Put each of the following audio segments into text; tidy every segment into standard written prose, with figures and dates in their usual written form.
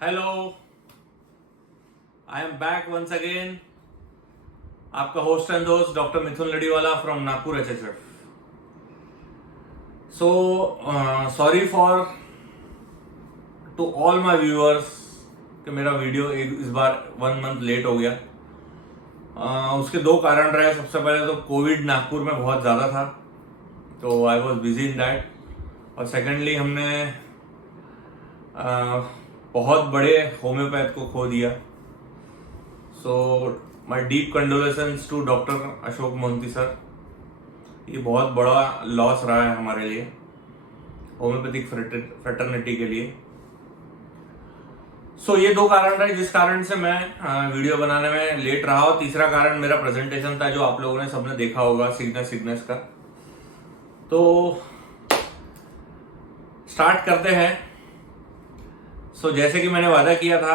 Hello, I am back once again. आपका host and दोस्त doctor Mithun Ladiwala from Nagpur HHF. So sorry for to all my viewers कि मेरा video इस बार 1 month late हो गया। उसके दो कारण रहे। सबसे पहले तो कोविड नागपुर में बहुत ज़्यादा था, तो I was busy in that. और सेकेंडली हमने बहुत बड़े होम्योपैथ को खो दिया। So my deep condolences to doctor Ashok Mohanty sir. ये बहुत बड़ा लॉस रहा है हमारे लिए, होम्योपैथिक फ्रेटर्निटी के लिए। सो ये दो कारण रहे जिस कारण से मैं वीडियो बनाने में लेट रहा। और तीसरा कारण मेरा प्रेजेंटेशन था, जो आप लोगों ने सबने देखा होगा, सिग्नेस का। तो स्टार्ट करते हैं। सो जैसे कि मैंने वादा किया था,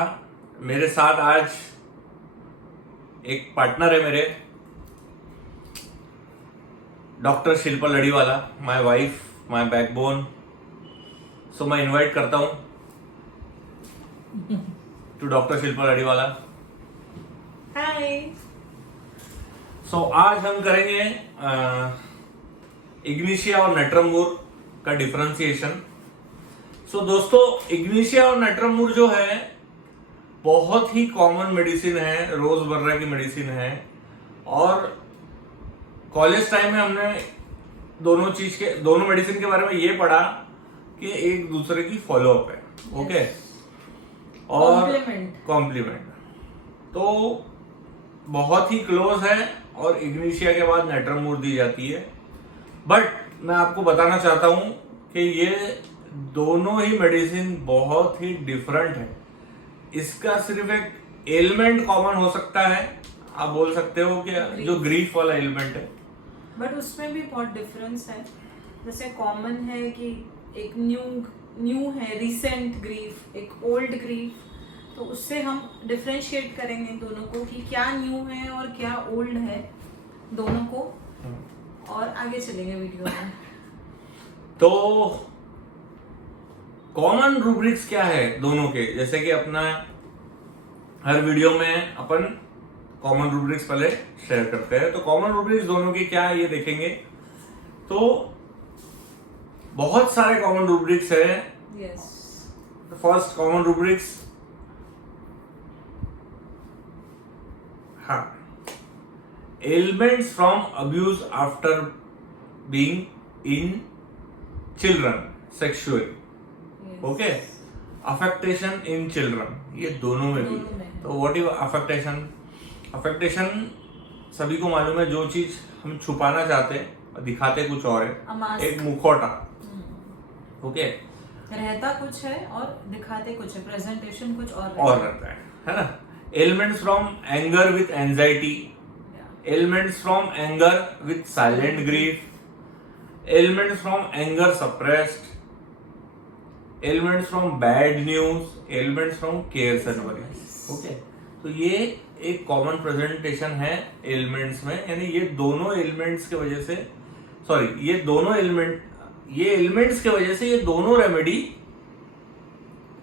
मेरे साथ आज एक पार्टनर है मेरे, doctor Shilpa Ladiwala, my wife, my backbone. So मैं इनवाइट करता हूं to doctor Shilpa Ladiwala. Hi. So आज हम करेंगे इग्निशिया और नट्रम का डिफरेंशिएशन। सो दोस्तों, इग्निशिया और नट्रम जो है बहुत ही कॉमन मेडिसिन है, रोजमर्रा की मेडिसिन है। और कॉलेज टाइम में हमने दोनों मेडिसिन के बारे में ये पढ़ा कि एक दूसरे की फॉलोअप है। ओके, और कॉम्प्लीमेंट तो बहुत ही क्लोज है। और इग्निशिया के बाद नट्रम दी जाती है। बट मैं आपको बताना चाहता हूं कि ये दोनों ही मेडिसिन बहुत ही डिफरेंट है। इसका सिर्फ एक एलिमेंट कॉमन हो सकता है, आप बोल सकते हो कि जो ग्रीफ वाला एलिमेंट है, बट उसमें भी बहुत डिफरेंस है। जैसे कॉमन है कि एक न्यू है, रिसेंट ग्रीफ, एक ओल्ड ग्रीफ। तो उससे हम डिफरेंशिएट करेंगे दोनों को कि क्या न्यू है और क्या ओल्ड है दोनों को, और आगे चलेंगे वीडियो में। तो कॉमन रूब्रिक्स क्या है दोनों के, जैसे कि अपना हर वीडियो में अपन कॉमन रूब्रिक्स पहले शेयर करते हैं। तो कॉमन रूब्रिक्स दोनों की क्या है ये देखेंगे। तो बहुत सारे कॉमन रूब्रिक्स है। यस। फर्स्ट कॉमन रूब्रिक्स, हाँ, elements from abuse after being in children sexually. Okay, affectation in children, ये दोनों में भी। तो व्हाट इज अफेक्टेशन? अफेक्टेशन सभी को मालूम है, जो चीज हम छुपाना चाहते हैं और दिखाते कुछ और है। एक मुखौटा, ओके, रहता कुछ है और दिखाते कुछ है, प्रेजेंटेशन कुछ और रहता है ना। Elements from anger with anxiety, elements from anger with silent grief, elements from anger suppressed, elements from bad news, elements from cares and worries. Okay, तो ये एक कॉमन प्रेजेंटेशन है एलिमेंट्स में। यानी ये दोनों एलिमेंट्स के वजह से, ये एलिमेंट्स के वजह से ये दोनों रेमेडी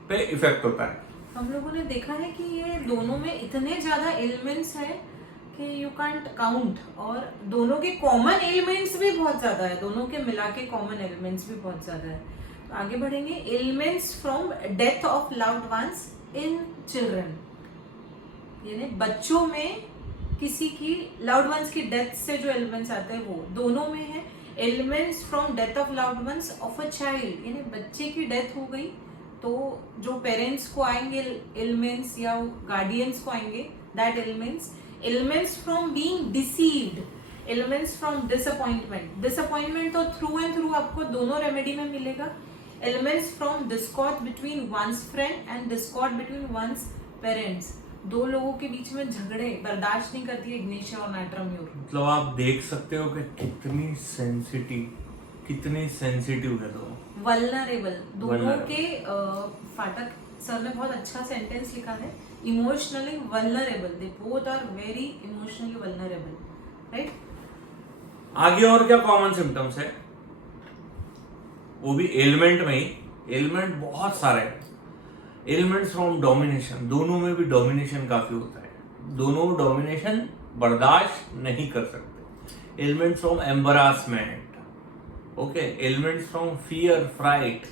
पे इफेक्ट होता है। हम लोगों ने देखा है कि ये दोनों में इतने ज्यादा एलिमेंट्स है कि यू कांट काउंट। और दोनों के कॉमन एलिमेंट्स भी बहुत ज्यादा है, दोनों के मिला के कॉमन एलिमेंट्स भी बहुत ज्यादा है। तो आगे बढ़ेंगे। Elements from death of loved ones in children, यानी बच्चों में किसी की लव्ड वंस की डेथ से जो एलिमेंट्स आते हैं वो दोनों में है। Ailments from death of loved once of a child, यानी बच्चे की डेथ हो गई तो जो पेरेंट्स को आएंगे एलिमेंट्स या गार्डियंस को आएंगे that elements. Elements from being deceived, elements from disappointment तो थ्रू एंड थ्रू आपको दोनों रेमेडी में मिलेगा। Elements from discord between one's friend and discord between one's parents, दो लोगों के बीच में झगड़े बर्दाश्त नहीं करती है इग्निशिया और नट्रम। मतलब आप देख सकते हो कि कितनी सेंसिटिव है। तो वल्नरेबल दोनों के फाटक सर ने बहुत अच्छा सेंटेंस लिखा है, emotionally vulnerable, they both are very emotionally vulnerable, right. आगे और क्या कॉमन सिम्टम्स है, वो भी एलिमेंट में ही। एलिमेंट बहुत सारे हैं। एलिमेंट्स फ्रॉम डोमिनेशन, दोनों में भी डोमिनेशन काफी होता है, दोनों डोमिनेशन बर्दाश्त नहीं कर सकते। Ailments from embarrassment, okay, ailments from fear fright,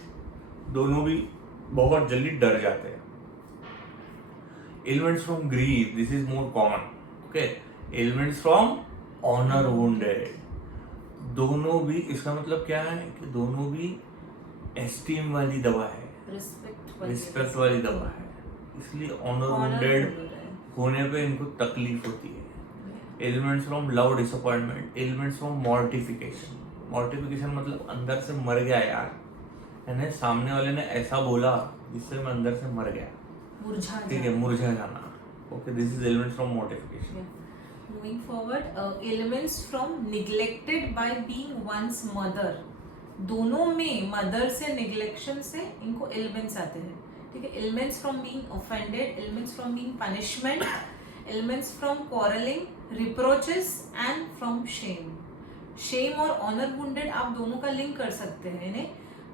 दोनों भी बहुत जल्दी डर जाते हैं। Ailments from grief, this is more common, okay. Ailments from honour wounded, दोनों भी, इसका मतलब क्या है कि दोनों भी एस्टीम वाली दवा है, रिस्पेक्ट वाली दवा है, इसलिए ऑनर वुंडेड होने पे इनको तकलीफ होती है। Ailments from love disappointment, elements from mortification, mortification मतलब अंदर से मर गया यार, यानी सामने वाले ने ऐसा बोला जिससे मैं अंदर से मर गया, ठीक है, मुरझा जाना, okay, this is elements from mortification. Moving forward, elements from neglected by being one's mother, दोनों में मदर से निग्लेक्शन से इनको एलिमेंट्स आते हैं, ठीक है। Ailments from being offended, ailments from being punishment, ailments from quarrelling, reproaches and from shame. Shame और ऑनर वुंडेड आप दोनों का लिंक कर सकते हैं, यानी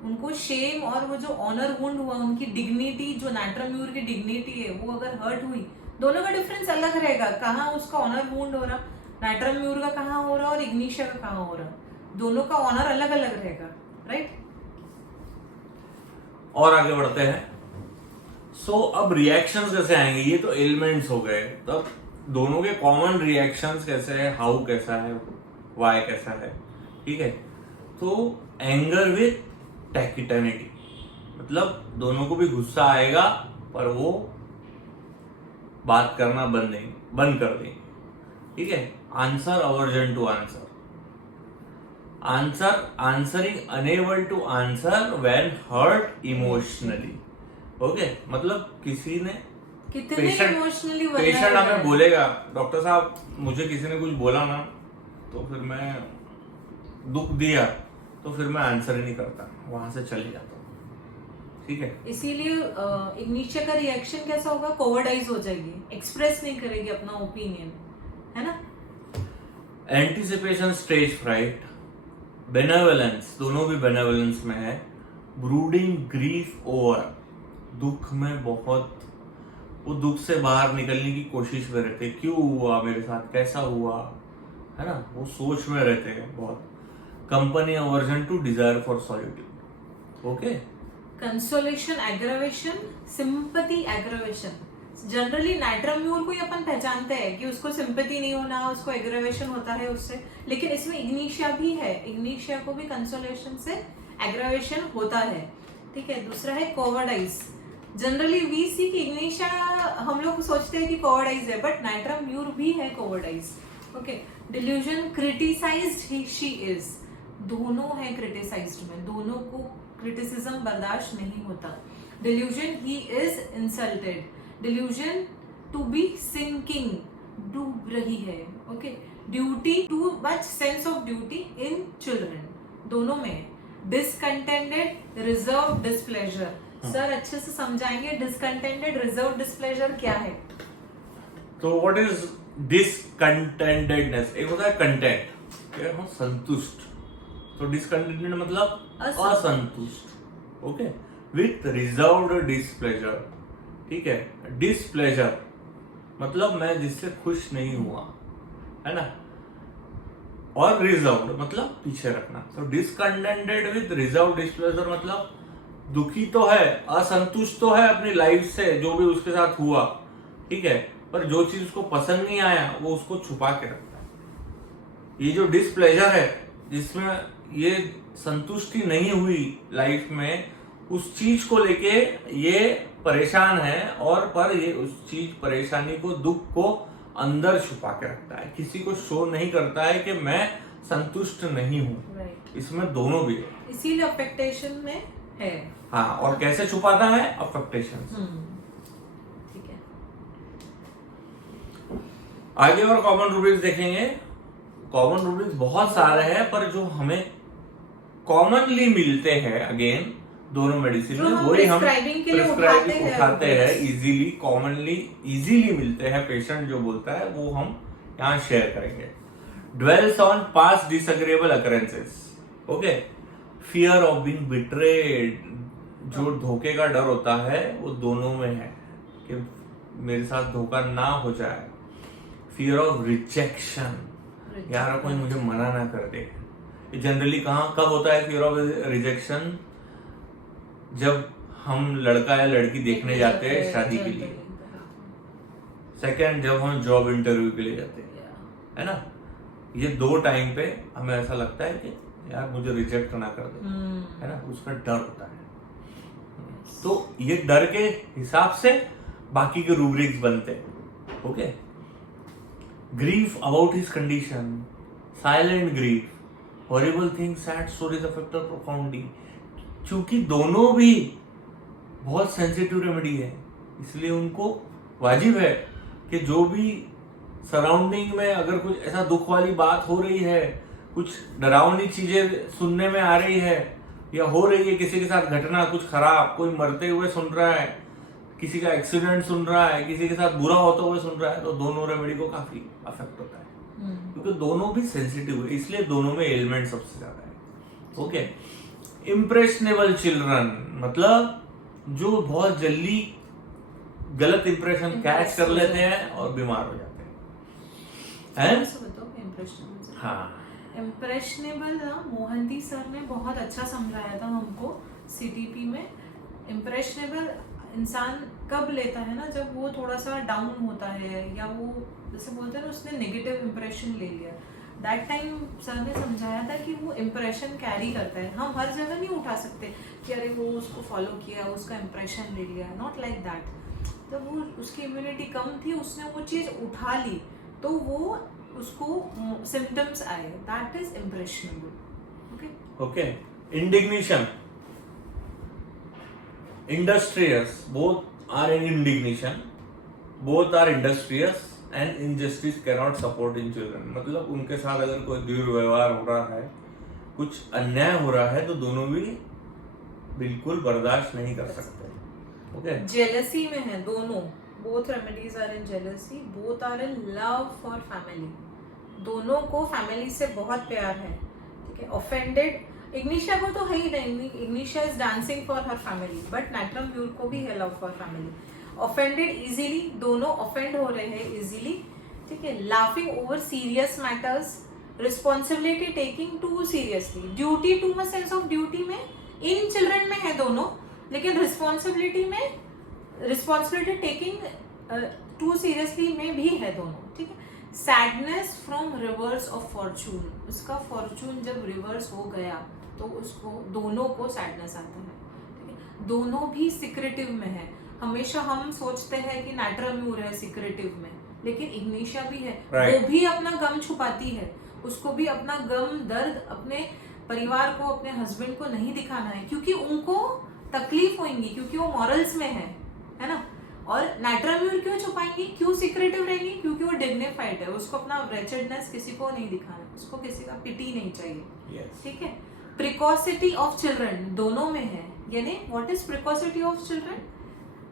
उनको शेम और वो जो ऑनर वुंड हुआ, उनकी डिग्निटी, जो नाइट्रम्यूर की डिग्निटी है, वो अगर हर्ट हुई, दोनों का डिफरेंस अलग रहेगा, कहाँ उसका ऑनर वुंड हो रहा, नाइट्रम्यूर का कहाँ हो रहा और इग्निशिया का कहाँ हो रहा, दोनों का ऑनर अलग अलग रहेगा, राइट। और आगे बढ़ते हैं। सो अब रिएक्शंस कैसे आएंगे, ये तो एलिमेंट्स हो गए, तब दोनों के कॉमन रिएक्शंस कैसे है, हाउ कैसा है, वाई कैसा है, ठीक है। तो एंगर विथ टैकिटनिटी, मतलब दोनों को भी गुस्सा आएगा पर वो बात करना बंद कर देंगे, ठीक है। Answer aversion to answer, answering unable to answer when hurt emotionally, okay, मतलब किसी ने पेशेंट हमें बोलेगा, डॉक्टर साहब मुझे किसी ने कुछ बोला ना, तो फिर मैं दुख दिया तो फिर मैं आंसर ही नहीं करता, वहां से चले जाता हूँ, ठीक है। इसीलिए इग्निशिया का रिएक्शन कैसा होगा, कोवर्डाइज हो जाएगी, एक्सप्रेस नहीं करेगी अपना ओपिनियन, है ना। एंटिसिपेशन स्टेज फ्राइट, बेनेवलेंस, दोनों भी बेनेवलेंस में है। ब्रूडिंग ग्रीफ ओवर, दुख में बहुत, वो दुख से बाहर निकलने की कोशिश में रहते, क्यों हुआ मेरे साथ, कैसा हुआ, है ना, वो सोच में रहते हैं बहुत। Company aversion to desire for solitude, okay. Consolation aggravation, sympathy aggravation, generally natrum mur को ही अपन पहचानते हैं कि उसको सिंपैथी नहीं होना, उसको एग्रावेशन होता है उससे, लेकिन इसमें इग्निशिया भी है, इग्निशिया को भी कंसोलेशन से एग्रावेशन होता है, ठीक है। दूसरा है कोवर्डाइज, जनरली वी सी की इग्निशिया हम लोग सोचते हैं कि कोवर्डाइज है, बट नाइट्रम्यूर भी है कोवर्डाइज, ओके। डिल्यूजन, क्रिटिसाइज्ड ही शी इज, दोनों है क्रिटिसाइज्ड में, दोनों को क्रिटिसिज्म बर्दाश्त नहीं होता। Delusion, he is insulted, delusion to be sinking, डूब रही है, okay. Duty, too much sense of duty in children, दोनों में। डिसकंटेंटेड, रिजर्व, डिस्प्लेजर, सर अच्छे से समझाएंगे डिसकंटेंटेड, रिजर्व, डिस्प्लेजर क्या है। तो व्हाट इज डिसकंटेंटेडनेस, एक होता है कंटेंट, क्या हम संतुष्ट, तो डिसकंटेंटेड मतलब असंतुष्ट, ओके, विथ रिजर्व्ड डिस्प्लेजर, ठीक है। डिस्प्लेजर मतलब मैं जिससे खुश नहीं हुआ, है ना, और रिजर्व्ड मतलब पीछे रखना, तो डिसकंटेंटेड विथ रिजर्व डिस्प्लेजर मतलब दुखी तो है, असंतुष्ट तो है अपनी लाइफ से, जो भी उसके साथ हुआ, ठीक है, पर जो चीज उसको पसंद नहीं आया वो उसको छुपा के रखता है। ये जो डिस्प्लेजर है, जिसमें ये संतुष्टि नहीं हुई लाइफ में, उस चीज को लेके ये परेशान है, और पर ये उस चीज, परेशानी को, दुख को अंदर छुपा के रखता है, किसी को शो नहीं करता है कि मैं संतुष्ट नहीं हूँ, right. इसमें दोनों भी है, इसीलिए अफेक्टेशन में है। हाँ, और कैसे छुपाता है, अफेक्टेशन, ठीक है। आगे और कॉमन रूब्रिक्स देखेंगे। कॉमन रूब्रिक्स बहुत सारे हैं, पर जो हमें कॉमनली मिलते हैं, अगेन दोनों मेडिसिन में, वही हम प्रिस्क्राइब उठाते हैं, इजीली, कॉमनली इजीली मिलते हैं, पेशेंट जो बोलता है वो हम यहाँ शेयर करेंगे। Dwells on past disagreeable occurrences, okay. Fear of being betrayed, जो धोखे का डर होता है वो दोनों में है कि मेरे साथ धोखा ना हो जाए, फियर ऑफ रिजेक्शन, यार कोई मुझे मना ना कर दे। जनरली कहाँ कब होता है फियर ऑफ रिजेक्शन? जब हम लड़का या लड़की देखने जाते हैं शादी के लिए, सेकंड जब हम जॉब इंटरव्यू के लिए जाते हैं, है ना, ये दो टाइम पे हमें ऐसा लगता है कि यार मुझे रिजेक्ट ना कर दे, है ना, उसका डर होता है। तो ये डर के हिसाब से बाकी के रूब्रिक्स बनते हैं। Okay, grief about his condition, silent grief, horrible things, sad stories affect us profoundly. क्योंकि दोनों भी बहुत सेंसिटिव रेमेडी है, इसलिए उनको वाजिब है कि जो भी सराउंडिंग में अगर कुछ ऐसा दुख वाली बात हो रही है, कुछ डरावनी चीजें सुनने में आ रही है या हो रही है, किसी के साथ घटना कुछ खराब, कोई मरते हुए सुन रहा है, किसी का एक्सीडेंट सुन रहा है, किसी के साथ बुरा होता हुए सुन रहा है, तो दोनों रेमेडी को काफी अफेक्ट होता है, क्योंकि दोनों भी सेंसिटिव है, इसलिए दोनों में एलिमेंट सबसे ज्यादा है। ओके, इम्प्रेशनेबल चिल्ड्रन मतलब जो बहुत जल्दी गलत इंप्रेशन कैच कर लेते हैं और बीमार हो जाते हैं। हाँ, इम्प्रेशनेबल ना मोहंती सर ने बहुत अच्छा समझाया था हमको CTP में। इम्प्रेशनेबल इंसान कब लेता है ना, जब वो थोड़ा सा डाउन होता है या वो जैसे बोलते हैं ना उसने नेगेटिव इम्प्रेशन ले लिया, दैट टाइम सर ने समझाया था कि वो इम्प्रेशन कैरी करता है। हम हर जगह नहीं उठा सकते कि अरे वो उसको फॉलो किया, उसका इम्प्रेशन ले लिया, नॉट लाइक दैट। जब वो उसकी इम्यूनिटी कम थी, उसने वो चीज़ उठा ली तो वो उसको सिम्टम्स आए, that is impressionable. Okay okay, indignation, industrious, both are in indignation, both are industrious and injustice cannot support in children. मतलब उनके साथ अगर कोई दुर्व्यवहार हो रहा है, कुछ अन्याय हो रहा है, तो दोनों भी बिल्कुल बर्दाश्त नहीं कर सकते। ओके, जेलसी में है दोनों, both remedies are in jealousy, both are in love for family, दोनों को फैमिली से बहुत प्यार है। ठीक है, ऑफेंडेड इग्निशिया को तो है ही नहीं, Ignatia is dancing for her family, but Natrum mur को भी है love for family. Offended easily, दोनों ऑफेंड हो रहे हैं इजीली। ठीक है, laughing over serious matters, responsibility taking too seriously, duty too much sense of duty में इन चिल्ड्रन में है दोनों, लेकिन रिस्पॉन्सिबिलिटी में रिस्पॉन्सिबिलिटी टेकिंग टू सीरियसली में भी है दोनों। ठीक है, sadness from reverse of Fortune, उसका फॉर्चून जब रिवर्स हो गया तो उसको दोनों को सैडनेस आता है। ठीक है, दोनों भी सिक्रेटिव में है। हमेशा हम सोचते हैं कि नाइट्राम्यूर है सिक्रेटिव में, लेकिन इग्निशिया भी है, वो भी अपना गम छुपाती है, उसको भी अपना गम दर्द अपने परिवार को, अपने हस्बैंड को नहीं दिखाना है, क्योंकि उनको तकलीफ होगी, क्योंकि वो मॉरल्स में है ना। और नाइट्राम्यूर क्यों छुपाएंगी, क्यों सीक्रेटिव रहेंगी, क्योंकि वो डिग्निफाइड है, उसको अपना रेचेडनेस किसी को नहीं दिखाना, उसको किसी का पिटी नहीं चाहिए। ठीक है, प्रिकॉसिटी ऑफ चिल्ड्रन दोनों में है। यानी what is precocity of children?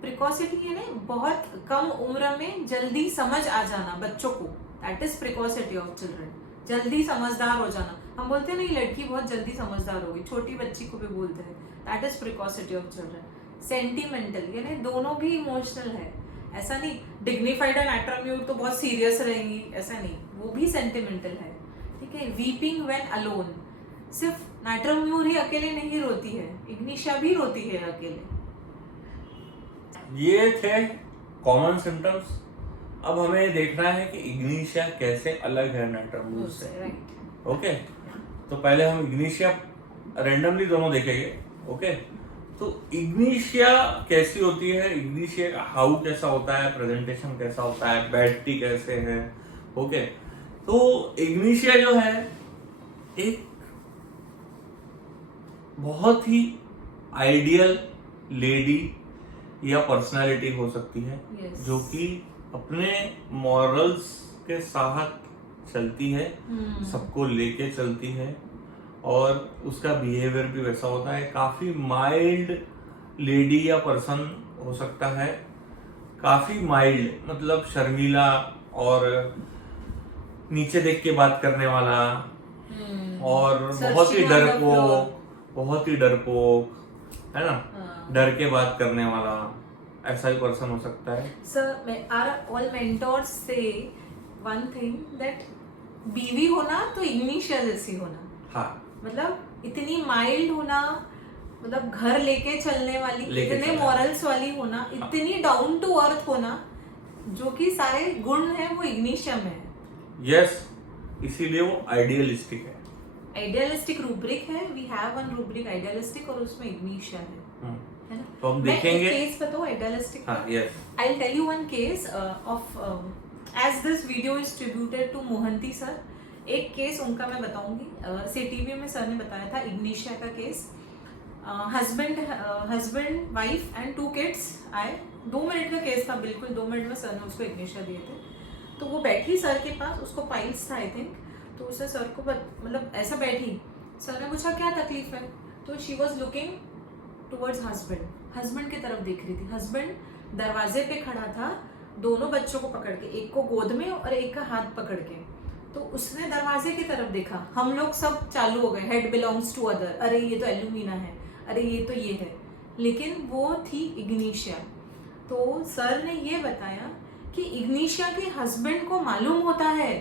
प्रिकॉसिटी यानी बहुत कम उम्र में जल्दी समझ आ जाना बच्चों को, that is precocity of children, जल्दी समझदार हो जाना। हम बोलते हैं ना, ये लड़की बहुत जल्दी समझदार हो गई, छोटी बच्ची को भी बोलते हैं, that is precocity of children. Sentimental यानी दोनों भी इमोशनल है, ऐसा नहीं डिग्निफाइड एंड नाइट्राम्यूर तो बहुत सीरियस रहेंगी, ऐसा नहीं, वो भी सेंटिमेंटल है। ठीक है, वीपिंग व्हेन अलोन, सिर्फ नाइट्राम्यूर ही अकेले नहीं रोती है, इग्निशिया भी रोती है अकेले। ये थे कॉमन सिम्टम्स। अब हमें देखना है कि इग्निशिया कैसे अलग है नाइट्राम्यूर से। ओके, तो पहले हम इग्निशिया रैंडमली दोनों देखेंगे। ओके, तो इग्निशिया कैसी होती है, इग्निशिया का हाउ कैसा होता है, प्रेजेंटेशन कैसा होता है, बैठती कैसे है। ओके, तो इग्निशिया जो है एक बहुत ही आइडियल लेडी या पर्सनालिटी हो सकती है, जो कि अपने मॉरल्स के साथ चलती है, सबको लेके चलती है, और उसका बिहेवियर भी वैसा होता है। काफी माइल्ड लेडी या पर्सन हो सकता है, काफी माइल्ड मतलब शर्मीला और नीचे देख के बात करने वाला, और बहुत ही डरपोक है ना, डर के बात करने वाला, ऐसा ही पर्सन हो सकता है। सर आर ऑल मेंटोर्स से वन थिंग दैट बीवी होना तो इग्निशिया जैसी होना, हाँ, मतलब इतनी माइल्ड होना, मतलब घर लेके चलने वाली, लेके इतने चलने मॉरल्स वाली होना, इतनी डाउन टू अर्थ होना, जो कि सारे गुण है वो इग्निशिया में है। यस, इसीलिए वो आइडियलिस्टिक है। आइडियलिस्टिक रूब्रिक है, we have one rubric idealistic, और उसमें इग्निशिया है ना? तो हम मैं देखेंगे। एक केस बताऊं आइडियलिस्टिक का? हाँ, yes, I will tell you one case of as this video is tributed to Mohanty sir. एक केस उनका मैं बताऊंगी, सीटीवी में सर ने बताया था इग्निशिया का case. Husband wife and 2 kids आए, 2 मिनट का केस था, बिल्कुल 2 मिनट में सर ने उसको इग्निशिया दिए थे। तो वो बैठी सर के पास, उसको पाइल्स था आई थिंक, तो उसे सर को मतलब ऐसा बैठी, सर ने पूछा क्या तकलीफ है, तो she was looking towards husband की तरफ देख रही थी। हस्बैंड दरवाजे पे खड़ा था, दोनों बच्चों को पकड़ के, एक को गोद में और एक का हाथ पकड़ के, तो उसने दरवाजे की तरफ देखा। हम लोग सब चालू हो गए, हेड बिलोंग्स टू अदर, अरे ये तो एल्यूमिना है, अरे ये तो ये है, लेकिन वो थी इग्निशिया। तो सर ने ये बताया कि इग्निशिया के हस्बैंड को मालूम होता है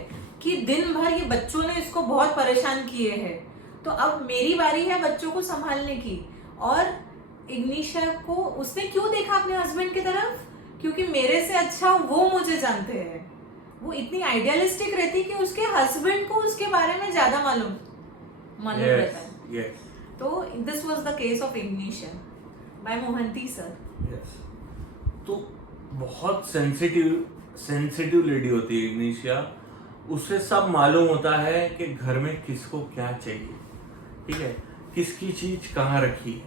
कि दिन भर ये बच्चों ने इसको बहुत परेशान किए हैं, तो अब मेरी बारी है बच्चों को संभालने की। और इग्निशिया को उसने क्यों देखा अपने हस्बैंड की तरफ, क्योंकि मेरे से अच्छा वो मुझे जानते हैं। वो इतनी आइडियलिस्टिक रहती कि उसके हस्बैंड को उसके बारे में ज्यादा मालूम रहता है। yes. तो this was the case of Ignatia by Mohanty sir. yes. तो बहुत सेंसिटिव लेडी होती है इग्निशिया, उसे सब मालूम होता है कि घर में किसको क्या चाहिए, ठीक है, किसकी चीज कहाँ रखी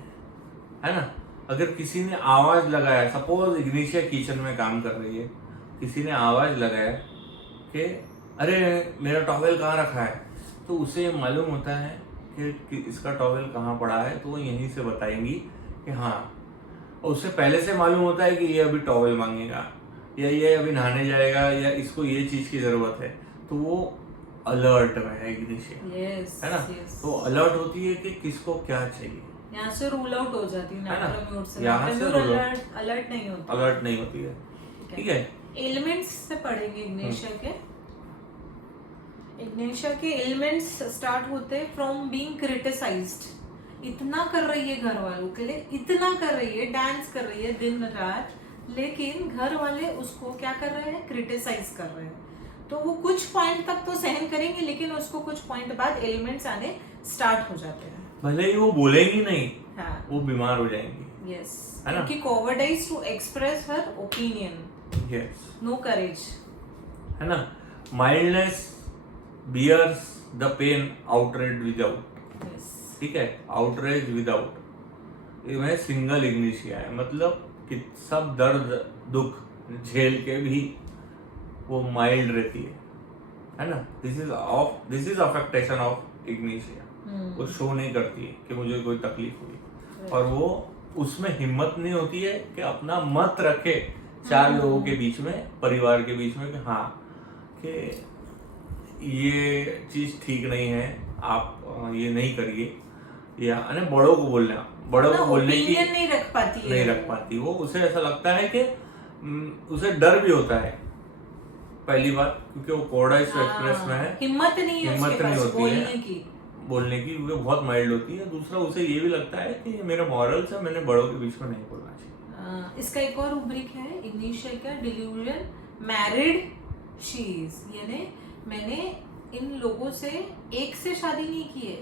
है ना। अगर किसी ने आवाज लगाया, सपोज इग्निशिया किचन में काम कर रही है, किसी ने आवाज लगाया कि अरे मेरा टॉवेल कहाँ रखा है, तो उसे मालूम होता है कि इसका टॉवेल कहाँ पड़ा है, तो वो यहीं से बताएंगी कि हाँ। और उसे पहले से मालूम होता है कि ये अभी टॉवेल मांगेगा, या ये अभी नहाने जाएगा, या इसको ये चीज की जरूरत है, तो वो अलर्ट में है इग्निशिया, है ना। तो अलर्ट होती है कि किसको क्या चाहिए। यहाँ से रूल आउट हो जाती है ना, नेट्रम्यूर से। यहाँ से अलर्ट नहीं होती, अलर्ट नहीं होती है, ठीक है। एलिमेंट्स से पढ़ेंगे इग्निशिया के। इग्निशिया के एलिमेंट्स स्टार्ट होते फ्रॉम बीइंग क्रिटिसाइज्ड। इतना कर रही है घर वालों के लिए, इतना कर रही है, डांस कर रही है दिन रात, लेकिन घर वाले उसको क्या कर रहे हैं, क्रिटिसाइज कर रहे हैं। तो वो कुछ पॉइंट तक तो सहन करेंगे, लेकिन उसको कुछ पॉइंट बाद एलिमेंट्स आने स्टार्ट हो जाते हैं। भले ही वो बोलेंगी नहीं, हाँ, वो बीमार हो जाएंगी, यस, है ना। कि cowardice to express her opinion, yes, no courage, है ना। Mildness bears the pain, outrage without, ठीक है, आउटरेज विदाउट। ये सिंगल इग्निशिया है, मतलब कि सब दर्द दुख झेल के भी वो माइल्ड रहती है ना। This is affectation of Ignatia. वो शो नहीं करती है कि मुझे कोई तकलीफ हुई, और वो उसमें हिम्मत नहीं होती है कि अपना मत रखे 4 लोगों के बीच में, परिवार के बीच में, कि हाँ कि ये चीज ठीक नहीं है, आप ये नहीं करिए, या बड़ों को बोलने की नहीं रख पाती वो। उसे ऐसा लगता है कि उसे डर भी होता है, पहली बात, क्योंकि वो कोवर्डाइज एक्सप्रेस में है, हिम्मत नहीं होती है बोलने की, क्योंकि बहुत माइल्ड होती है। दूसरा, उसे ये भी लगता है कि ये मेरा मॉरल्स है, मैंने बड़ों के बीच में नहीं बोलना चाहिए। इसका एक और रूब्रिक है इग्निशिया का, डिल्यूजन मैरिड शी इज, यानी मैंने इन लोगों से एक से शादी नहीं की है,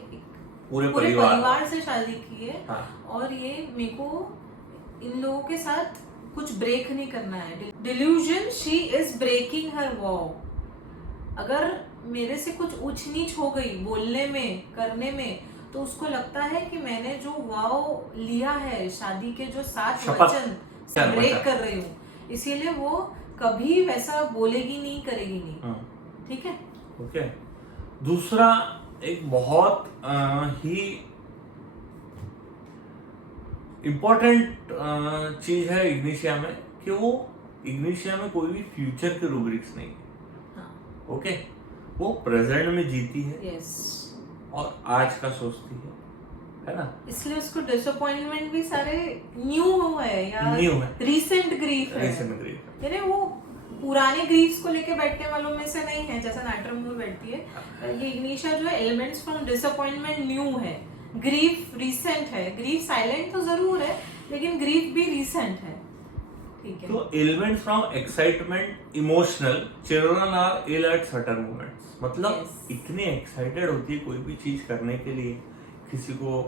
पूरे परिवार से शादी की है। हाँ। और ये मेरे को इन लोगों के साथ कुछ ब्रेक नहीं करना है। Delusion, she is breaking her vow. अगर मेरे से कुछ ऊंच नीच हो गई बोलने में, करने में, तो उसको लगता है कि मैंने जो वाव लिया है, शादी के जो 7 वचन ब्रेक कर रही हूँ, इसीलिए वो कभी वैसा बोलेगी नहीं, करेगी नहीं, ठीक है। ओके। दूसरा एक बहुत ही इम्पोर्टेंट चीज है इग्निशिया में, कि वो इग्निशिया में कोई भी फ्यूचर के रूब्रिक्स नहीं है। ओके, वो प्रेजेंट में जीती है, yes. और आज का सोचती है, है ना, इसलिए उसको डिसअपॉइंटमेंट भी सारे न्यू हुआ है या न्यू है, रीसेंट ग्रीफ है, रीसेंट ग्रीफ, यानी वो पुराने ग्रीफ्स को लेके बैठने वालों में से नहीं है जैसा नाट्रमूर बैठती है। ये इग्निशिया जो है एलिमेंट्स फ्रॉम डिसअपॉइंटमेंट न्यू है, ग्रीफ रीसेंट है, ग्रीफ साइलेंट तो जरूर है लेकिन ग्रीफ भी रीसेंट है, ठीक है। तो elements from excitement emotional, children are ill at certain moments, मतलब Yes. इतनी एक्साइटेड होती है कोई भी चीज करने के लिए, किसी को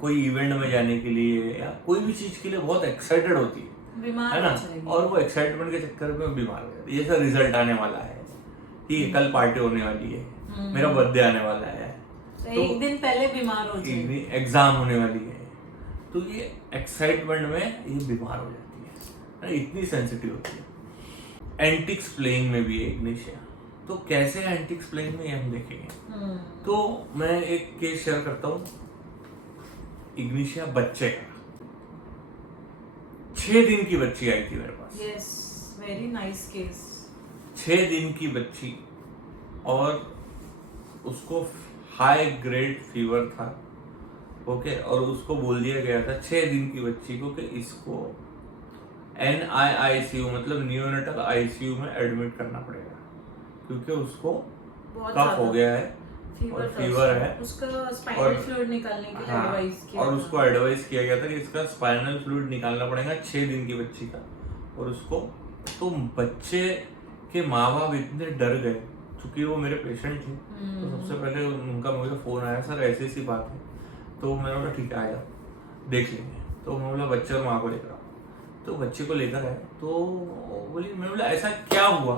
कोई इवेंट में जाने के लिए या कोई भी चीज के लिए बहुत एक्साइटेड होती है बीमार ना, हो जाएगी। और वो एक्साइटमेंट के चक्कर में बीमार हो जाती है। जैसा रिजल्ट आने वाला है, ठीक है, कल पार्टी होने वाली है, मेरा बर्थडे आने वाला है, तो एक दिन पहले बीमार हो जाएगी, एग्जाम होने वाली है, तो ये एक्साइटमेंट में ये बीमार हो जाती है, इतनी सेंसिटिव होती है। एंटिक्स प्लेइंग में भी है इग्निशिया, तो कैसे एंटिक्स प्लेइंग में ये हम देखेंगे। तो मैं एक केस शेयर करता हूँ इग्निशिया बच्चे का। 6 दिन की बच्ची आई थी मेरे पास, यस, वेरी नाइस केस। 6 दिन की बच्ची, और उसको हाई ग्रेड फीवर था, ओके, और उसको बोल दिया गया था 6 दिन की बच्ची को कि इसको NICU मतलब न्यूनेटल ICU में एडमिट करना पड़ेगा, क्योंकि उसको कफ हो गया है और फीवर है, उसका स्पाइनल फ्लूइड निकालने के लिए एडवाइस किया और था। उसको एडवाइस किया गया था कि इसका स्पाइनल फ्लूइड निकालना पड़ेगा 6 दिन की बच्ची का, और उसको, तो बच्चे के माँ बाप इतने डर गए, क्योंकि वो मेरे पेशेंट थे, तो सबसे पहले उनका मुझे फोन आया, सर ऐसी ऐसी बात है, तो मैंने बोला ठीक है आया देख लेंगे, तो मैं बोला बच्चे और माँ को लेकर आओ, तो बच्चे को लेकर आए, तो बोली, मैं बोला ऐसा क्या हुआ।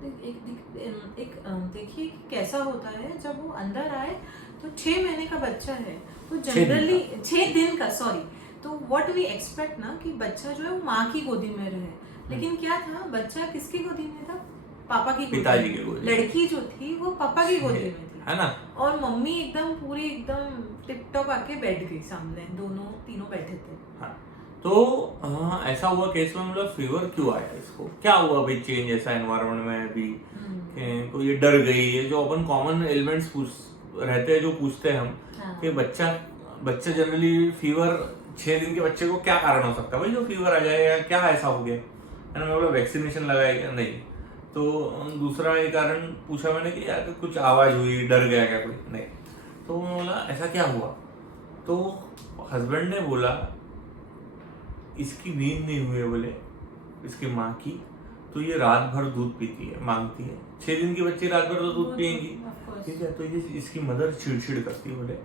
देखिए कि कैसा होता है जब वो अंदर आए, तो 6 महीने का बच्चा है, तो जनरली 6 दिन का, सॉरी, तो व्हाट वी एक्सपेक्ट ना कि बच्चा जो है वो माँ की गोदी में रहे, लेकिन क्या था, बच्चा किसकी गोदी में था, पापा की गोदी में, पिताजी की गोदी में। लड़की जो थी वो पापा की गोदी में थी, है ना, और मम्मी एकदम पूरी एकदम टिप टॉप आके बैठ गई सामने, दोनों तीनों बैठे थे। हाँ, तो ऐसा हुआ केस में, मतलब फीवर क्यों आया, इसको क्या हुआ भाई, चेंज ऐसा एनवायरनमेंट में अभी, तो ये डर गई, ये जो अपन कॉमन एलिमेंट्स रहते हैं जो पूछते हैं हम, कि बच्चा जनरली फीवर, 6 दिन के बच्चे को क्या कारण हो सकता है भाई जो फीवर आ जाए, या क्या ऐसा हो गया है ना, मैं बोला वैक्सीनेशन लगाया क्या, नहीं, तो दूसरा एक कारण पूछा मैंने कि यार कुछ आवाज हुई, डर गया क्या कोई, नहीं, तो मैं बोला ऐसा क्या हुआ, तो हस्बैंड ने बोला इसकी नींद नहीं हुई है, बोले इसकी माँ की, तो ये रात भर दूध पीती है, मांगती है, 6 दिन की बच्ची रात भर तो दूध पिएंगी, ठीक है, तो ये इसकी मदर चिड़चिड़ करती है बोले,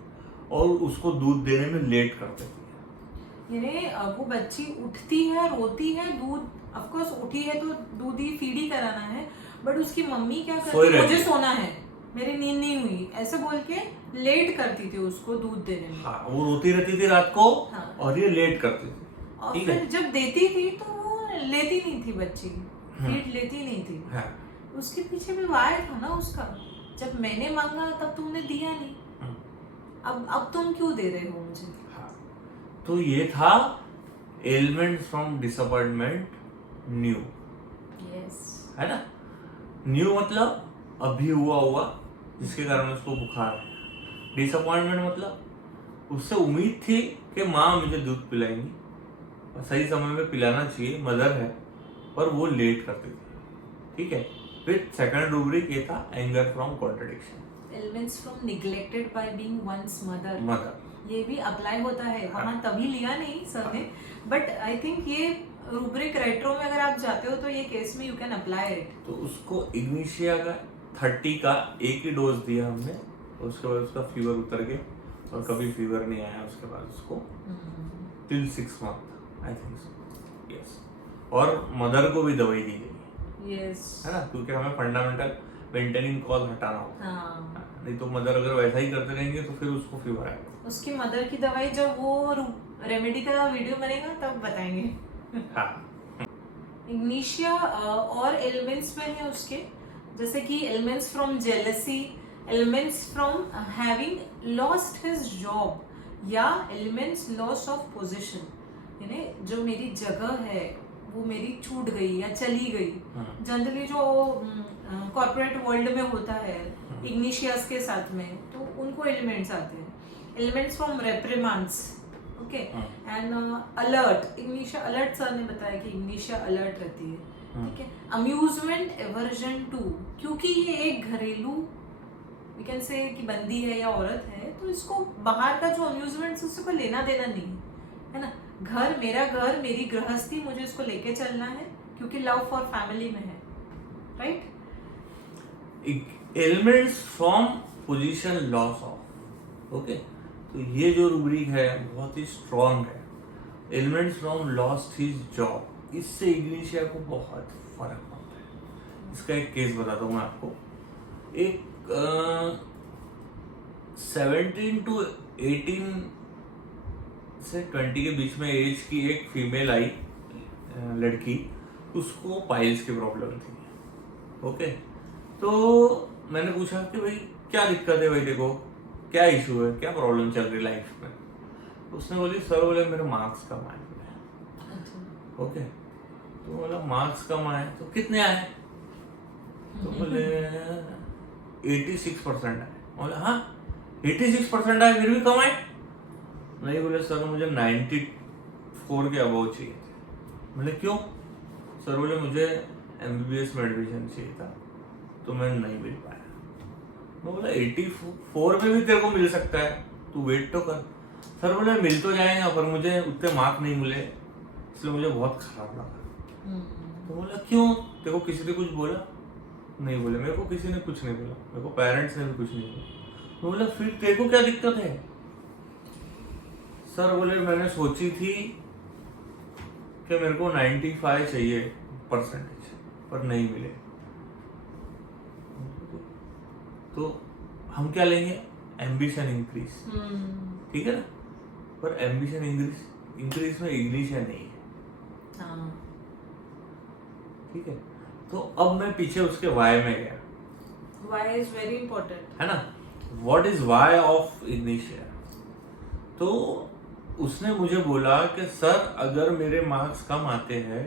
और उसको दूध देने में लेट कर देती है, यानी वो बच्ची उठती है, रोती है, दूध ऑफ कोर्स उठी है तो दूध ही फीड ही कराना है, बट उसकी मम्मी क्या करती है, मुझे सोना है, मेरी नींद नहीं हुई, ऐसे बोल के लेट करती थी उसको दूध देने में। हाँ, वो रोती रहती थी रात को, हाँ। और ये लेट करती थी, और फिर जब देती थी तो वो लेती नहीं थी, बच्ची फीड लेती नहीं थी। हाँ। उसके पीछे भी वायर था ना उसका, जब मैंने मांगा तब तुमने दिया नहीं, अब तुम क्यों दे रहे हो मुझे। हाँ, तो ये था element from disappointment new, yes, है ना, न्यू मतलब अभी हुआ जिसके कारण उसको बुखार है, डिसअपॉइंटमेंट मतलब उससे उम्मीद थी कि माँ मुझे दूध पिलाएंगी, सही समय में पिलाना चाहिए, मदर है, पर वो लेट करती थी, ठीक है। फिर सेकंड रूब्रिक ये था anger from contradiction, elements from neglected by being one's mother, ये भी अप्लाई होता है वहां, तभी लिया नहीं सर ने, बट आई थिंक ये रूब्रिक रेट्रो में अगर आप जाते हो तो ये केस में यू कैन अप्लाई इट। तो उसको इग्निशिया का 30 का एक ही डोज दिया हमने, उसके बाद उसका फीवर उतर गया और कभी फीवर नहीं आया उसके बाद उसको till 6 month I think so, yes, और मदर को भी दवाई दी गई, यस, है ना, क्योंकि हमें फंडामेंटल मेंटेनिंग कॉज हटाना होगा, हाँ, नहीं तो मदर अगर वैसा ही करते रहेंगे तो फिर उसको फीवर आएगा। उसकी मदर की दवाई जब वो रेमेडी का वीडियो बनेगा तब बताएंगे। हाँ, इग्निशिया और एलिमेंट्स में है उसके, जैसे कि elements from jealousy, elements from having lost his job, या एलिमेंट्स लॉस ऑफ पोजीशन, यानी जो मेरी जगह है वो मेरी छूट गई या चली गई, जनरली जो कॉर्पोरेट वर्ल्ड में होता है इग्निशियस के साथ में, तो उनको एलिमेंट्स आते हैं। एलिमेंट्स फ्रॉम रेप्रिमांड्स, ओके, हाँ। And alert, Ignatia alert, sir ने बताया कि इग्निशिया अलर्ट रहती है, ठीक है। अम्यूजमेंट एवर्जन टू, क्योंकि ये एक घरेलू वी कैन से कि बंदी है या औरत है, तो इसको बाहर का जो अम्यूजमेंट उससे कोई लेना देना नहीं है ना। घर घर मेरी गृहस्थी, मुझे इसको लेके चलना है क्योंकि लव फॉर फैमिली में है, right. Elements from position loss of, okay, तो ये जो रूब्रिक है बहुत ही स्ट्रॉन्ग है। Ailments from lost his job, इससे इग्निशिया को बहुत फर्क पड़ता है। इसका एक केस बताता हूँ मैं आपको। एक 17 to 18 से 20 के बीच में एज की एक फीमेल आई, लड़की, उसको पाइल्स की प्रॉब्लम थी, ओके। तो मैंने पूछा कि भाई क्या दिक्कत है, भाई देखो क्या इशू है, क्या प्रॉब्लम चल रही लाइफ में। उसने बोली सर बोले मेरे मार्क्स कम आए, ओके। तो बोला मार्क्स कम आए तो कितने आए, तो बोले 86% आए। बोला हाँ 86% आए फिर भी कम आए? नहीं, बोले सर मुझे 94 के अबव चाहिए थे। बोले क्यों? सर बोले मुझे MBBS में एडमिशन चाहिए था तो मैं नहीं मिल पाया। मैं बोला 84 में भी तेरे को मिल सकता है, तू वेट तो कर। सर बोले मिल तो जाएगा पर मुझे उतने मार्क नहीं मिले, इसलिए मुझे बहुत खराब लगा। तो बोला क्यों, तेरे को किसी ने कुछ बोला? नहीं बोले, मेरे को किसी ने कुछ नहीं बोला, मेरे को पेरेंट्स ने भी कुछ नहीं बोला। तो बोला फिर तेरे को क्या दिक्कत है? सर बोले मैंने सोची थी कि मेरे को 95 चाहिए परसेंटेज, पर नहीं मिले, तो हम क्या लेंगे, एम्बिशन इंक्रीज, ठीक है ना। पर एम्बिशन इंक्रीज में इग्निशिया नहीं है, ठीक है। तो अब मैं पीछे उसके वाई में गया। वाई इज वेरी इंपॉर्टेंट, है ना। What is why of Ignatia? तो उसने मुझे बोला कि सर अगर मेरे मार्क्स कम आते हैं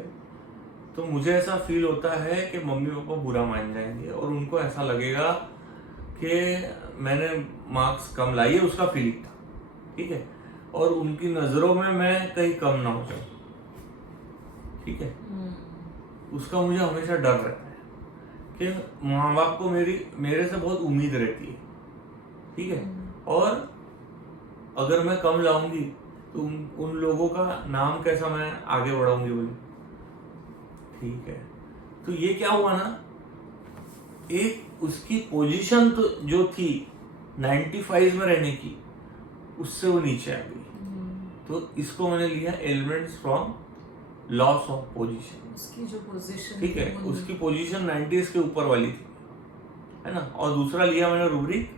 तो मुझे ऐसा फील होता है कि मम्मी पापा बुरा मान जाएंगे और उनको ऐसा लगेगा कि मैंने मार्क्स कम लाए, ये उसका फीलिंग था, ठीक है। और उनकी नजरों में मैं कहीं कम ना हो जाऊं, ठीक है। उसका मुझे हमेशा डर रहता है कि माँ बाप को मेरे से बहुत उम्मीद रहती है, ठीक है। और अगर मैं कम लाऊंगी तो उन लोगों का नाम कैसा मैं आगे बढ़ाऊंगी, बोले ठीक है। तो ये क्या हुआ ना, एक उसकी पोजीशन तो जो थी 95 में रहने की, उससे वो नीचे आ गई। तो इसको मैंने लिया elements from loss of position. उसकी जो पोजीशन, ठीक है, उसकी पोजीशन 90s के ऊपर वाली थी, है ना। और दूसरा लिया मैंने rubric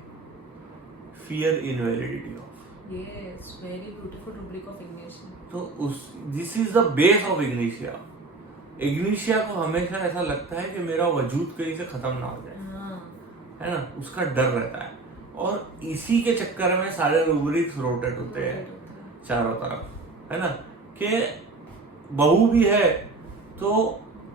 fear invalidity of, yes, very beautiful rubric of Ignatia. तो this is the base of ignatia. Ignatia को हमेशा ऐसा लगता है कि मेरा वजूद कहीं से खत्म ना हो जाए, है ना, उसका डर रहता है। और इसी के चक्कर में सारे रूब्रिक्स रोटेट होते हैं चारों तरफ, है ना, कि बहू भी है तो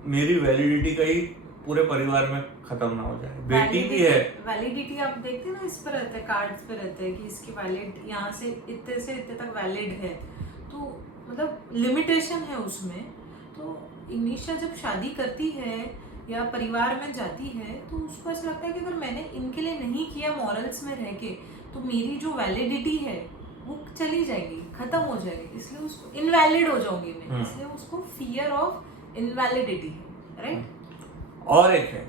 मेरी वैलिडिटी कहीं पूरे परिवार में खत्म ना हो जाए, बेटी भी है। वैलिडिटी आप देखते हैं ना, इस पर रहते हैं, कार्ड्स पे रहते हैं कि इसकी वैलिड यहाँ से इतने तक वैलिड है, तो मतलब लिमिटेशन है उसमें। तो इग्निशिया जब शादी करती है या परिवार में जाती है तो उसको ऐसा लगता है कि अगर मैंने इनके लिए नहीं किया मॉरल्स में रह के, तो मेरी जो वैलिडिटी है वो चली जाएगी, खत्म हो जाएगी, इसलिए उसको इनवैलिड हो जाऊंगी मैं, इसलिए उसको फियर ऑफ इनवैलिडिटी है, राइट। और एक है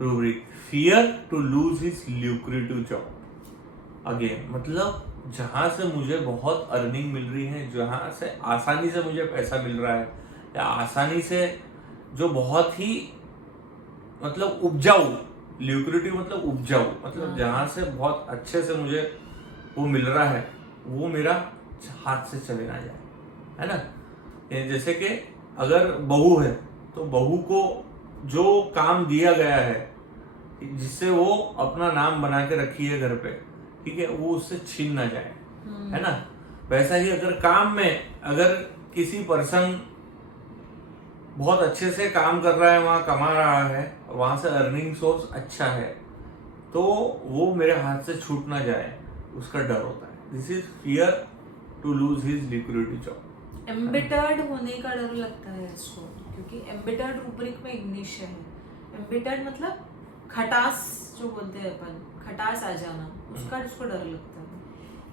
rubric fear to lose his lucrative job. Again मतलब जहां से मुझे बहुत अर्निंग मिल रही है, जहां से आसानी से मुझे पैसा मिल रहा है, या आसानी से जो बहुत ही मतलब उपजाऊ, ल्यूक्रेटिव मतलब उपजाऊ, मतलब जहां से बहुत अच्छे से मुझे वो मिल रहा है, वो मेरा हाथ से चले ना जाए, है ना। जैसे कि अगर बहू है तो बहू को जो काम दिया गया है जिससे वो अपना नाम बना के रखी है घर पे, ठीक है, वो उससे छीन ना जाए, है ना। वैसा ही अगर काम में अगर किसी पर्सन बहुत अच्छे से काम कर रहा है, वहां कमा रहा है, वहां से अर्निंग सोर्स अच्छा है, तो वो मेरे हाथ से छूट ना जाए, उसका डर होता है। This is fear to lose his liquidity job. Embittered होने का डर लगता है इसको, क्योंकि एम्बिटर्ड रूब्रिक में इग्निशिया है। एम्बिटर्ड मतलब खटास जो बोलते हैं अपन, खटास आ जाना, उसका उसको डर लगता है।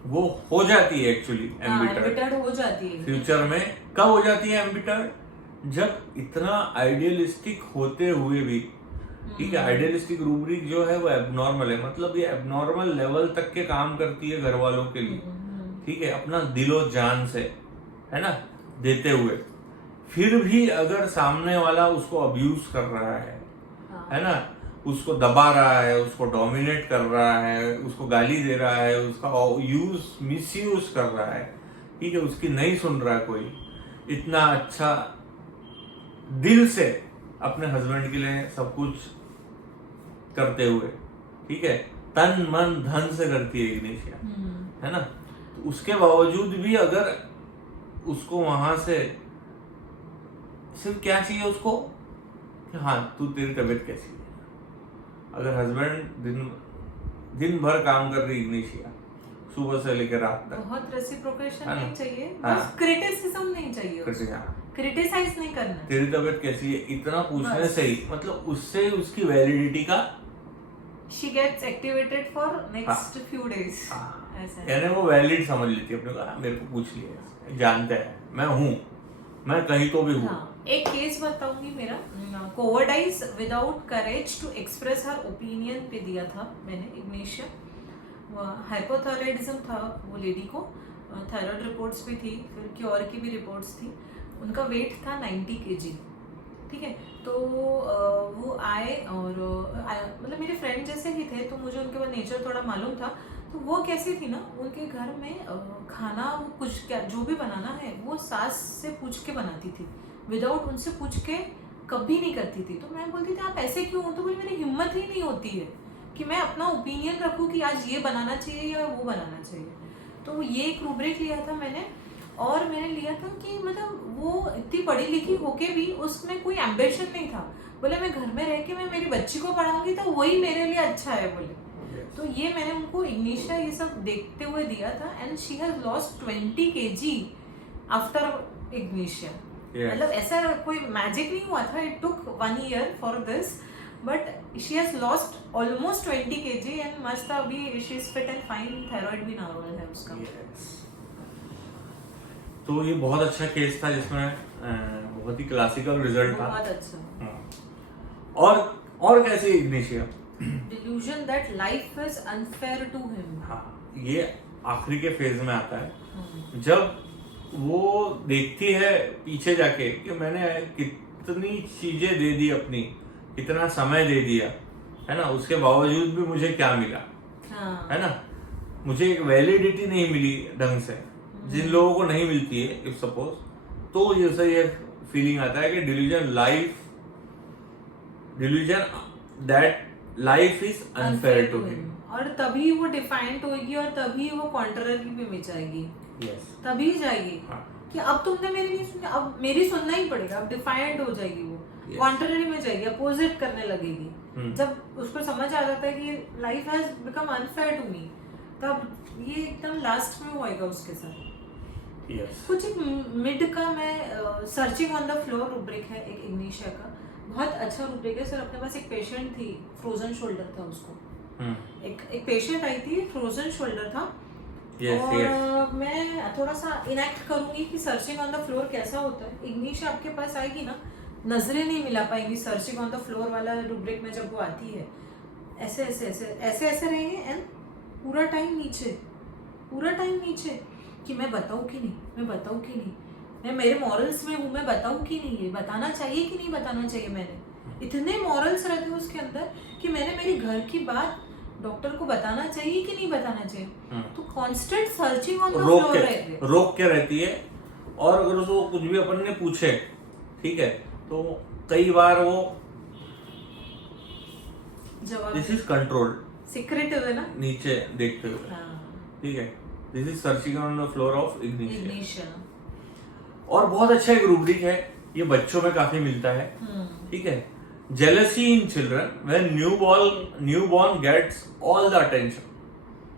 वो हो जाती है एक्चुअली एम्बिटर्ड हो जाती है फ्यूचर में। कब हो जाती है एम्बिटर्ड? जब इतना आइडियलिस्टिक होते हुए भी, ठीक है, आइडियलिस्टिक रूब्रिक जो है वो एबनॉर्मल है, मतलब ये एबनॉर्मल लेवल तक के काम करती है घर वालों के लिए, ठीक है, अपना दिलो जान से, है ना, देते हुए, फिर भी अगर सामने वाला उसको अब्यूज कर रहा है ना, उसको दबा रहा है, उसको डोमिनेट कर रहा है, उसको गाली दे रहा है, उसका मिसयूज कर रहा है, ठीक है, उसकी नहीं सुन रहा है कोई, इतना अच्छा दिल से अपने हस्बैंड के लिए सब कुछ करते हुए, ठीक है, तन मन धन से करती है इग्निशिया, है ना, तो उसके बावजूद भी अगर उसको वहां से सिर्फ क्या चाहिए उसको कि हाँ तू, तेरी तबीयत कैसी है। अगर हस्बैंड दिन भर काम कर रही इग्निशिया, सुबह से लेकर रात तक, बहुत रेसिप्रोकेशन नहीं चाहिए, हाँ, बस क्रिटिसिज्म नहीं चाहिए, क्रिटिसाइज नहीं करना, तेरी तबीयत कैसी है इतना पूछने से ही, मतलब उससे उसकी वैलिडिटी का she gets activated for next few days, ऐसा यानी वो वैलिड समझ लेती है अपने को, मेरे को पूछ लिया, जानते हैं मैं हूँ, मैं कहीं तो भी हूँ। एक केस बताऊंगी मेरा, cowardice without courage to express her opinion पे दिया था मैंने इग्निशिया। हाइपोथायरॉइडिज्म था वो लेडी को, थायराइड रिपोर्ट्स भी थी, फिर क्योर की भी रिपोर्ट्स थी, उनका वेट था 90 kg, ठीक है। तो वो आए और मतलब मेरे फ्रेंड जैसे ही थे, तो मुझे उनके बाद नेचर थोड़ा मालूम था। तो वो कैसी थी ना, उनके घर में खाना वो कुछ क्या जो भी बनाना है वो सास से पूछ के बनाती थी, विदाउट उनसे पूछ के कभी नहीं करती थी। तो मैं बोलती थी आप ऐसे क्यों हो? तो बोली मेरी हिम्मत ही नहीं होती है कि मैं अपना ओपिनियन रखूँ कि आज ये बनाना चाहिए या वो बनाना चाहिए। तो ये एक रूब्रिक लिया था मैंने, और मैंने लिया था कि मतलब वो इतनी पढ़ी लिखी होके भी उसमें कोई एम्बिशन नहीं था। बोले मैं घर में रह के मैं मेरी बच्ची को पढ़ाऊंगी तो वही मेरे लिए अच्छा है बोले। तो ये मैंने उनको इग्निशिया ये सब देखते हुए दिया था, and she has lost 20 kg after Ignatia. मतलब ऐसा कोई मैजिक नहीं हुआ था, it took 1 year for this, but she has lost almost 20 kg and मस्त अभी she is fit and fine, thyroid भी नॉर्मल है उसका। तो ये बहुत अच्छा केस था जिसमें बहुत ही क्लासिकल रिजल्ट था, बहुत अच्छा। और कैसे Ignatia? Delusion that life is unfair to him। हाँ, ये आखिरी के फेज में आता है जब वो देखती है पीछे जाके कि मैंने कितनी चीजें दे दी अपनी, कितना समय दे दिया, है ना, उसके बावजूद भी मुझे क्या मिला, है ना, मुझे एक वैलिडिटी नहीं मिली ढंग से, जिन लोगों को नहीं मिलती है इफ सपोज, तो ये फीलिंग आता है कि delusion that life is unfair to him, और तभी वो डिफाइंड होगी और तभी वो कॉन्ट्ररी में जाएगी। तभी जाएगी कि अब तुमने मेरी नहीं सुनी, अब मेरी सुनना ही पड़ेगा, अब डिफाइंड हो जाएगी, वो कॉन्ट्ररी में जाएगी, अपोजिट करने लगेगी। जब उसको समझ आ जाता है कि life has become unfair to me, तब ये एकदम लास्ट में होएगा उसके साथ। कुछ एक मिड का मैं searching on the floor rubric है एक इग्निशिया का, बहुत अच्छा रूब्रिक है सर। अपने पास एक पेशेंट थी, फ्रोजन शोल्डर था उसको, एक पेशेंट आई थी, फ्रोजन शोल्डर था। और मैं थोड़ा सा इनएक्ट करूंगी कि सर्चिंग ऑन द फ्लोर कैसा होता है। इग्निशिया आपके पास आएगी ना, नजरें नहीं मिला पाएंगी सर्चिंग ऑन द फ्लोर वाला रूब्रिक में। जब वो आती है ऐसे ऐसे ऐसे ऐसे ऐसे रहेंगे, एंड पूरा टाइम नीचे कि मैं बताऊं कि नहीं, मैं बताऊं कि नहीं, मैं मेरे मॉरल्स में हूँ, मैं बताऊं कि नहीं, ये बताना चाहिए कि नहीं बताना चाहिए। मैंने इतने मॉरल्स रहते हैं उसके अंदर कि मैंने मेरी घर की बात डॉक्टर को बताना चाहिए कि नहीं बताना चाहिए। तो constant searching on the floor रहती है, रोक के रहती है। और अगर उसको कुछ भी अपन ने पूछे, ठीक है, तो कई बार वो जवाब, दिस इज कंट्रोल्ड, सीक्रेटिव है ना, नीचे देखते हुए, ठीक है, this is searching on the floor of Ignatia. और बहुत अच्छा एक रूब्रिक है, ये बच्चों में काफी मिलता है, ठीक है, jealousy in children when newborn gets all the attention,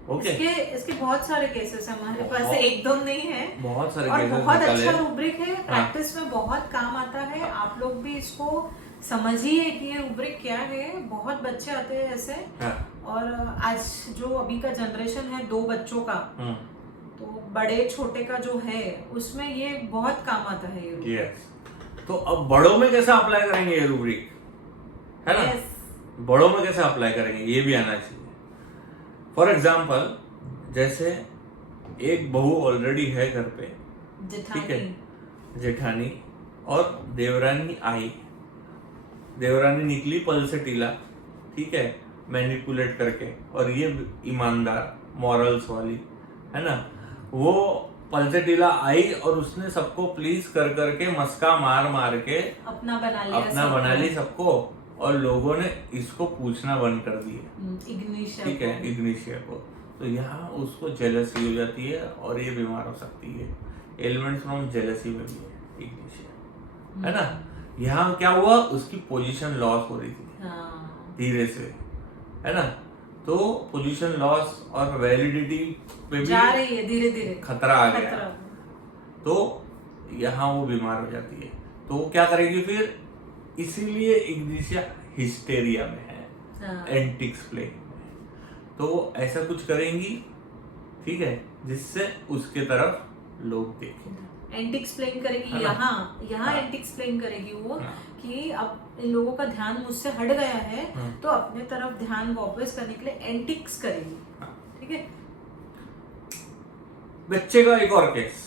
okay इसके बहुत सारे केसेस हैं हमारे पास, एक दो नहीं है, बहुत सारे और केसेस बहुत निकाले अच्छा हैं। रूब्रिक है, प्रैक्टिस में बहुत काम आता है। आप लोग भी इसको समझिए कि ये रूब्रिक क्या है। बहुत बच्चे आते हैं ऐसे, हाँ। और आज जो अभी का जनरेशन है 2 बच्चों का, तो बड़े छोटे का जो है उसमें ये बहुत काम आता है ये रूब्रिक। यस। तो अब बड़ों में कैसे अप्लाई करेंगे ये रूब्रिक, है ना? Yes. बड़ों में कैसे अप्लाई करेंगे ये भी आना चाहिए। फॉर एग्जाम्पल, जैसे एक बहू ऑलरेडी है घर पे, ठीक है, जेठानी, और देवरानी आई, देवरानी निकली पल से टीला, ठीक है, मैनिपुलेट करके, और ये ईमानदार मॉरल्स वाली, है ना, वो पल से टीला आई और उसने सबको प्लीज कर करके मस्का मार मार के अपना बना ली सबको, और लोगों ने इसको पूछना बंद कर दिया, इग्निशिया, ठीक है, इग्निशिया को। तो यहाँ उसको जेलसी हो जाती है और ये बीमार हो सकती है। एलिमेंट्स फ्रॉम जेलसी में भी है इग्निशिया, है ना। यहाँ क्या हुआ, उसकी पोजीशन लॉस हो रही थी धीरे से, है ना। तो पोजीशन लॉस और वैलिडिटी पे भी जा रही है धीरे धीरे, खतरा आ गया, तो यहाँ वो बीमार हो जाती है। तो वो क्या करेगी फिर, इसीलिए इग्निशिया हिस्टेरिया में है, एंटिक्स प्लेइंग में। तो वो ऐसा कुछ करेंगी, ठीक है, जिससे उसके तरफ लोग देखें। एंटी एक्सप्लेन करेगी, यहाँ एंटी एक्सप्लेन करेगी वो, कि अब इन लोगों का ध्यान मुझसे हट गया है, तो अपने तरफ ध्यान वापस करने के लिए एंटिक्स करेगी, ठीक है। बच्चे का एक और केस,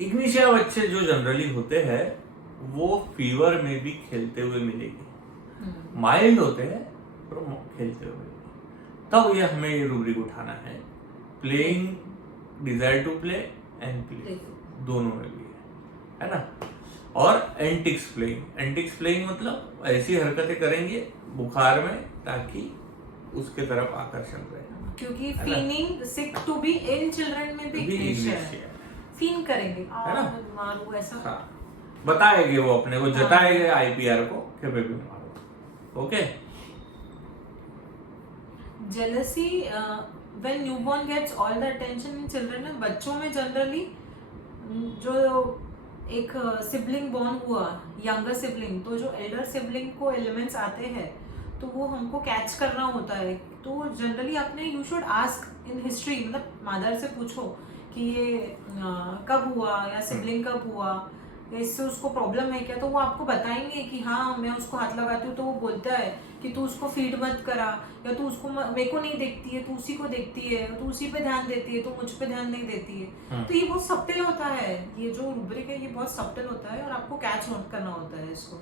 इग्निशिया बच्चे जो जनरली होते हैं वो फीवर में भी खेलते हुए मिलेगी, माइल्ड होते हैं पर खेलते हुए मिलेगी। तब ये हमें ये रूब्रिक उठाना है, playing, desire to play and play, दोनों में भी है ना। और एंटिक्स प्लेइंग मतलब ऐसी हरकतें करेंगे बुखार में ताकि उसके तरफ आकर्षण रहे, क्योंकि feeling sick to be in children में भी इग्निशिया है, फील करेंगे, है ना, मारो ऐसा। हाँ, बताएंगे वो अपने को, जताएंगे आईपीआर को कि मैं भी मारो। Okay. Jealousy when newborn gets all the attention in children, बच्चों में जनरली जो एक सिबलिंग बॉर्न हुआ, यंगर सिबलिंग, तो जो एल्डर सिबलिंग को एलिमेंट्स आते हैं तो वो हमको कैच करना होता है। तो जनरली आपने you should ask in history, मतलब मदर से पूछो कि ये कब हुआ, या सिबलिंग कब हुआ, या इससे उसको प्रॉब्लम है क्या, तो वो आपको बताएंगे कि हाँ मैं उसको हाथ लगाती हूँ, तो वो बोलता है कि तू उसको फीड मत करा, या तू उसको मेरे को नहीं देखती है, तू उसी को देखती है, तू उसी पे ध्यान देती है, तू मुझ पे ध्यान नहीं देती है। तो ये बहुत सब्टिल होता है, ये जो रूब्रिक है ये बहुत सब्टिल होता है, और आपको कैच नोट करना होता है इसको।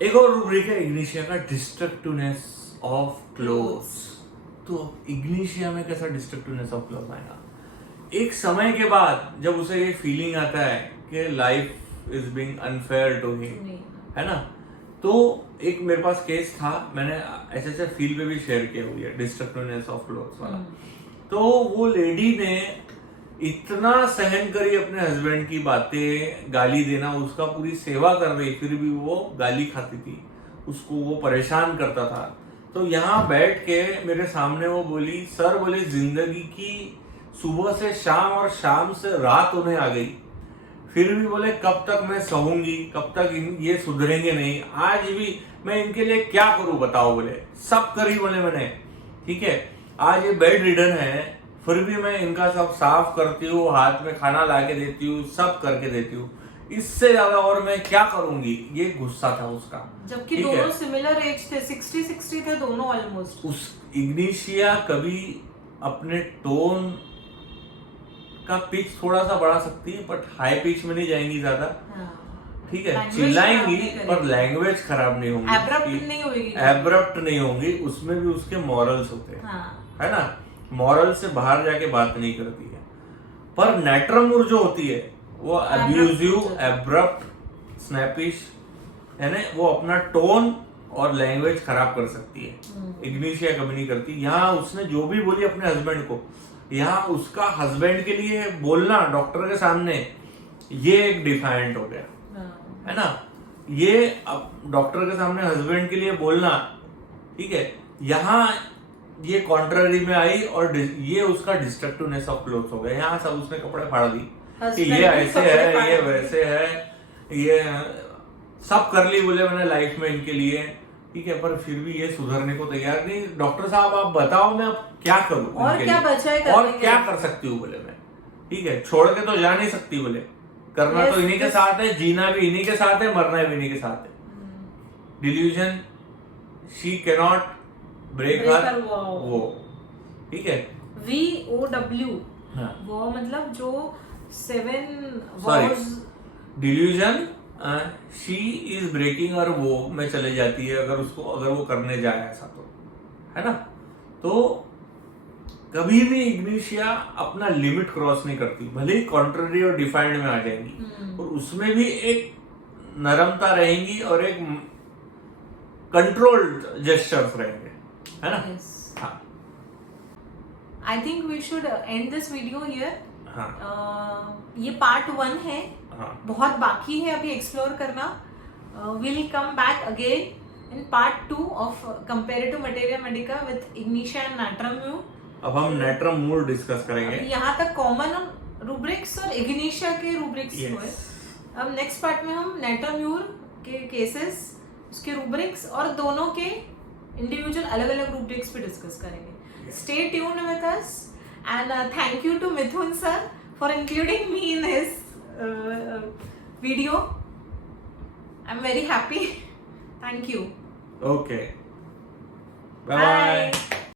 एक और रूब्रिक है इग्निशिया का, डिस्ट्रक्टिवनेस ऑफ क्लोथ्स। तो इग्निशिया में कैसा डिस्ट्रक्टिवनेस ऑफ क्लोथ आएगा, एक समय के बाद जब उसे ये फीलिंग आता है कि life is being unfair to him, है ना। तो एक मेरे पास केस था, मैंने ऐसे फील पे भी शेयर किया हुआ है, डिस्ट्रक्टिवनेस ऑफ क्लोथ्स वाला। तो वो लेडी ने इतना सहन करी अपने हस्बैंड की बातें, गाली देना, उसका पूरी सेवा कर रही, फिर भी वो गाली खाती थी, उसको वो परेशान करता था। तो यहाँ बैठ के मेरे सामने वो बोली, सर बोले जिंदगी की सुबह से शाम और शाम से रात होने आ गई, फिर भी बोले कब तक मैं सहूंगी, कब तक ये सुधरेंगे नहीं, आज भी मैं इनके लिए क्या करूं बताओ। बोले सब करी बोले मैंने, ठीक है, आज ये बेड रिडन है, फिर भी मैं इनका सब साफ करती हूँ, हाथ में खाना ला के देती हूँ, सब करके देती हूँ, इससे ज्यादा और मैं क्या करूंगी। ये गुस्सा था उसका, जबकि दोनों सिमिलर एज थे, 60 थे दोनों ऑलमोस्ट। उस इग्निशिया कभी अपने टोन का पिच थोड़ा सा बढ़ा सकती है, बट हाई पिच में नहीं जाएंगी ज्यादा, ठीक है, चिल्लाएंगी पर लैंग्वेज खराब नहीं होगी, एब्रप्ट नहीं होगी, उसमें भी उसके मॉरल्स होते हैं, है ना, मॉरल से बाहर जाके बात नहीं करती है। पर नेट्रमूर जो होती है वो अब्यूजिव, एब्रप्ट, स्नैपिश, है ना, वो अपना टोन और लैंग्वेज खराब कर सकती है। इग्निशिया कभी नहीं करती। यहाँ उसने जो भी बोली अपने हस्बैंड को, यहाँ उसका हस्बैंड के लिए बोलना डॉक्टर के सामने, ये एक डिफाइंट हो गया, है ना। ये अब डॉक्टर के सामने हस्बैंड के लिए बोलना, ठीक है, यहाँ ये कॉन्ट्ररी में आई और ये उसका डिस्ट्रक्टिवनेस ऑफ क्लोथ हो गया। यहाँ सब उसने कपड़े फाड़ दी कि ये ऐसे है, ये वैसे है, ये सब कर ली बोले मैंने लाइफ में इनके लिए, ठीक है, पर फिर भी ये सुधरने को तैयार नहीं। डॉक्टर साहब आप बताओ मैं अब क्या करूं और क्या बचा है और क्या कर सकती हूँ बोले मैं, ठीक है, छोड़ के तो जा नहीं सकती बोले, करना तो इन्हीं के साथ है, जीना भी इन्हीं के साथ है, मरना भी इन्हीं के साथ है। Delusion she cannot break her vow, ठीक है, VOW वो मतलब जो 7 vows, delusion she is breaking her vow में चले जाती है अगर उसको, अगर वो करने जाए ऐसा तो, है ना। तो कभी भी इग्निशिया अपना लिमिट क्रॉस नहीं करती, भले ही कॉन्ट्ररी और डिफाइंड में आ जाएंगी और उसमें भी एक नरमता रहेंगी और एक कंट्रोल्ड जेस्चर्स रहेंगे, है ना। हाँ, I think we should end this video here. हाँ, ये पार्ट 1 है, हाँ, बहुत बाकी है अभी एक्सप्लोर करना। Will come back again in part 2 of comparative materia medica with ignatia and natrum mur. अब हम नाट्रम मूर डिस्कस करेंगे। यहाँ तक कॉमन रूब्रिक्स और इग्निशिया के रूब्रिक्स हुए। अब नेक्स्ट पार्ट में हम नाट्रम म्यूर के केसेस, उसके रूब्रिक्स और दोनों के इंडिविजुअल अलग अलग रूब्रिक्स पे डिस्कस करेंगे। Stay tuned with us and thank you to Mithun sir for including me in his video. I'm very happy. Thank you. Okay. Bye bye.